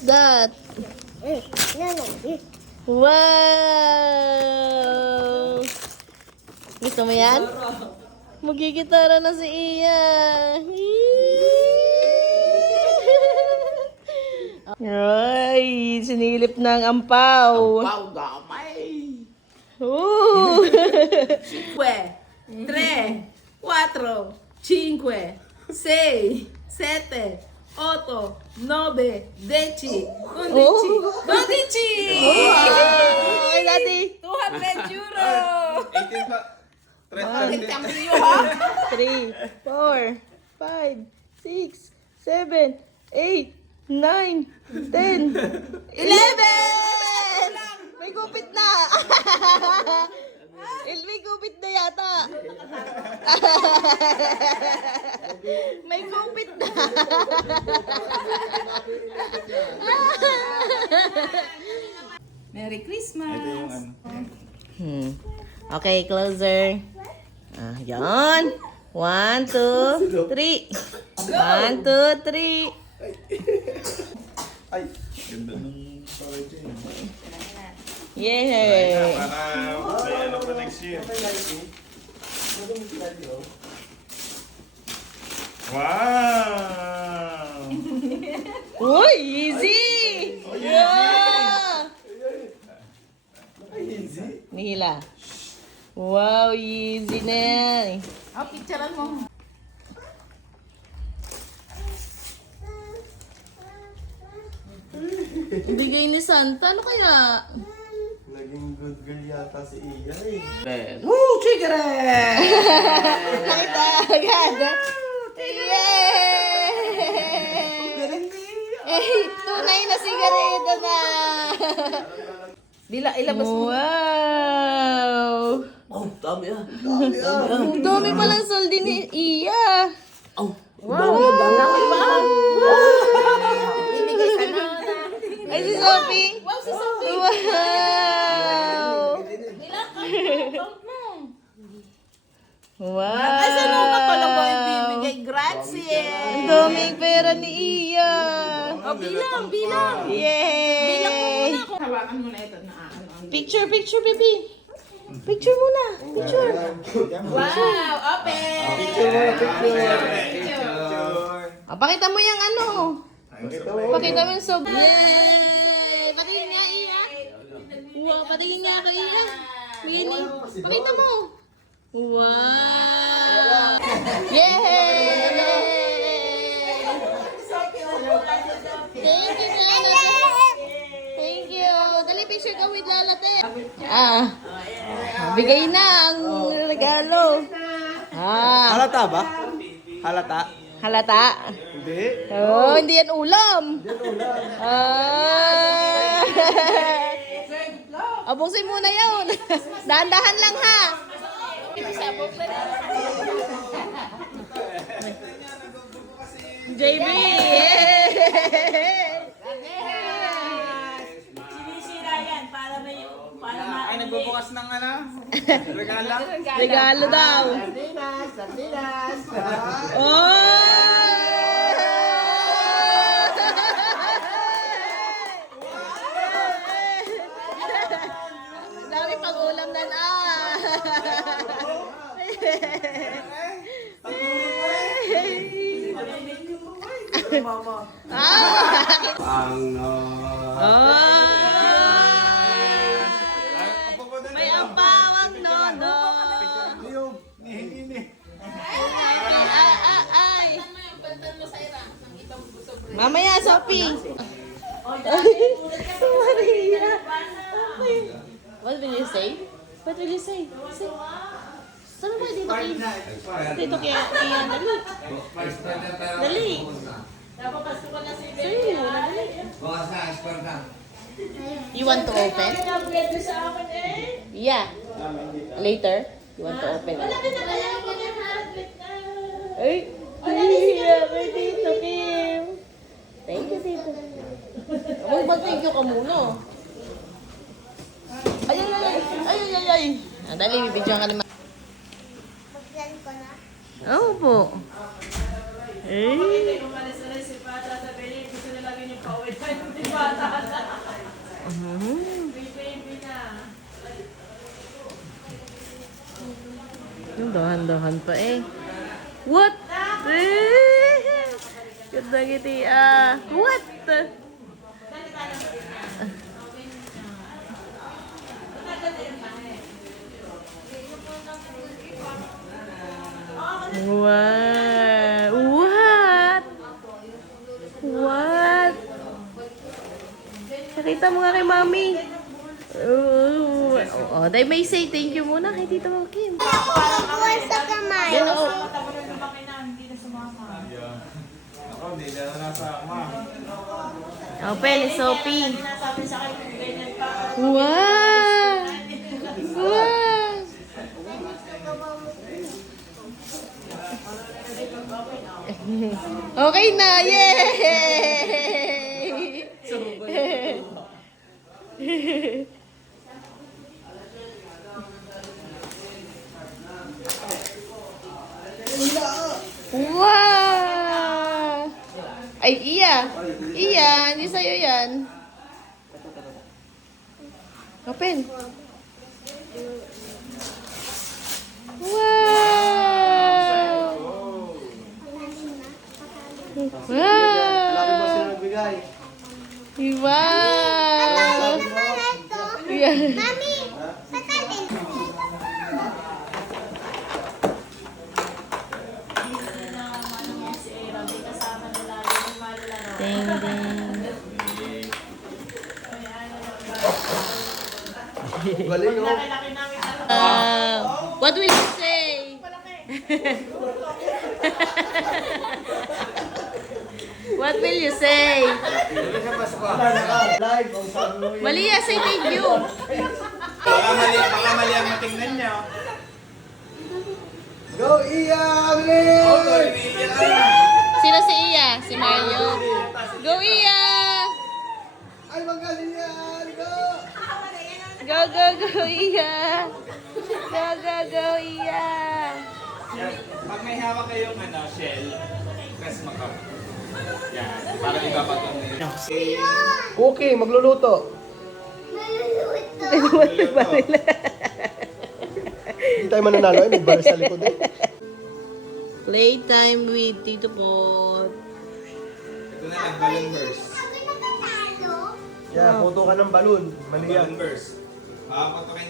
What's that? Wow! Gusto mo yan? Magigitara na si Iya. Ay, sinilip ng ampaw. Ampaw gamay. Ooh. 5, 3, 4, 5, 6, 7, 8, 9, 10, 11, 12. Ay, Daddy. 200 euro. 18 pa. 3 cambio ha? 3, 4, 5, 6, 7, 8, 9, 10, 11! May gupit na! May gupit na yata! May gupit na! Merry Christmas. Ito yung ano. Okay, closer. Yan. 1, 2, 3. 1, 2, 3. Ay, ganda ng storage yun. Yay! Para may ano pa next year. Wow! Uy, easy! Yeah! Nihila. Wow, easy na yan. Oh, picturean mo. Bigay ni Santa, ano kaya? Naging good girl yata si Iya eh. Woo, chicken! Nakita agad. Yay! Tunay na sigareta na. Ilabas mo. Wow! Oh, dami ah. Ang dami palang soldi ni Iya. Oh, wow. Dami ba? Ibigay ka na. Ay, si Sophie. Wow, si Sophie. Wow! Wow! Ay, saan mo ka pala ba ibibigay? Grazie. Ang daming pera ni Iya. Oh, bilang. Yay! Bilang mo muna. Hawakan mo na ito na ano. Picture, baby. Picture muna. Picture. Wow, open. Pakita mo yung ano. Pakita mo yung sob. Yay! Patingin nga, Iya. Wow, patingin nga kay Iya. Winnie, pakita mo. Wow! Yay! Thank you, Lala. Thank you. Dali, picture ka with Lala, te. Bigay na ang regalo. Halata ba? Halata? Halata. Hindi. Oh, hindi yan ulam. Abusin muna yun. Dahan-dahan lang ha. JB! Sinisira yan para may Ay, nagbubukas ng ano? Regala? Regalo daw. Sardinas! Dami pang ulam na na. May ampawang nono. Ay. Mamaya, Sophie. Maria. What will you say? What will you say? Say. Saan ba dito kay? Dito kay Ian. Dali. Dali. Say mo na, dali. You want to open? Yeah. Later? You want to open it? Ay. Yeah, may dito, Kim. Thank you, Tito. Mag-thank you ka muna. Ay. Dali, bibidyoan ka naman. Oo po. Eh. Yung dahan-dahan pa eh. What? Eh! Ganda ngiti ah. What? What? What? What? Nakita mo nga kay mami. Oh, dahil may say thank you muna kay Tita Ma'am Kim. Buwan sa kamay. Yan, oo. Ako, hindi na nasama. Open, Sophie. Wow! Wow! Okay na! Yay! Wow! Ay, Iya! Iya, hindi sa'yo yan. Open. Wow! Laki ba sila Wow! nagbigay? Wow! Yeah. Mami, patalin. Ding, ding. Galing, oh. What will you say? What will you say? Live, ang sabi mo yun. Malia, say thank you. Baka mali ang matingnan niya. Go, Iya! Bilis! Sino si Iya? Si Mario. Go, Iya! Ay, magaling yan! Go! Go, go, go, Iya! Go, go, go, Iya! Pag may hawak kayong shell, press makap. Yan, para ibabagong nyo. Cookie, magluluto. Hindi tayo mananalo. Ay, may bar sa likod eh. Playtime with Tito Pot. Ito na, nag-balloon burst. Sabi na tatalo. Yeah, photo ka ng balloon. Mali yan. Balloon burst. Photo kayo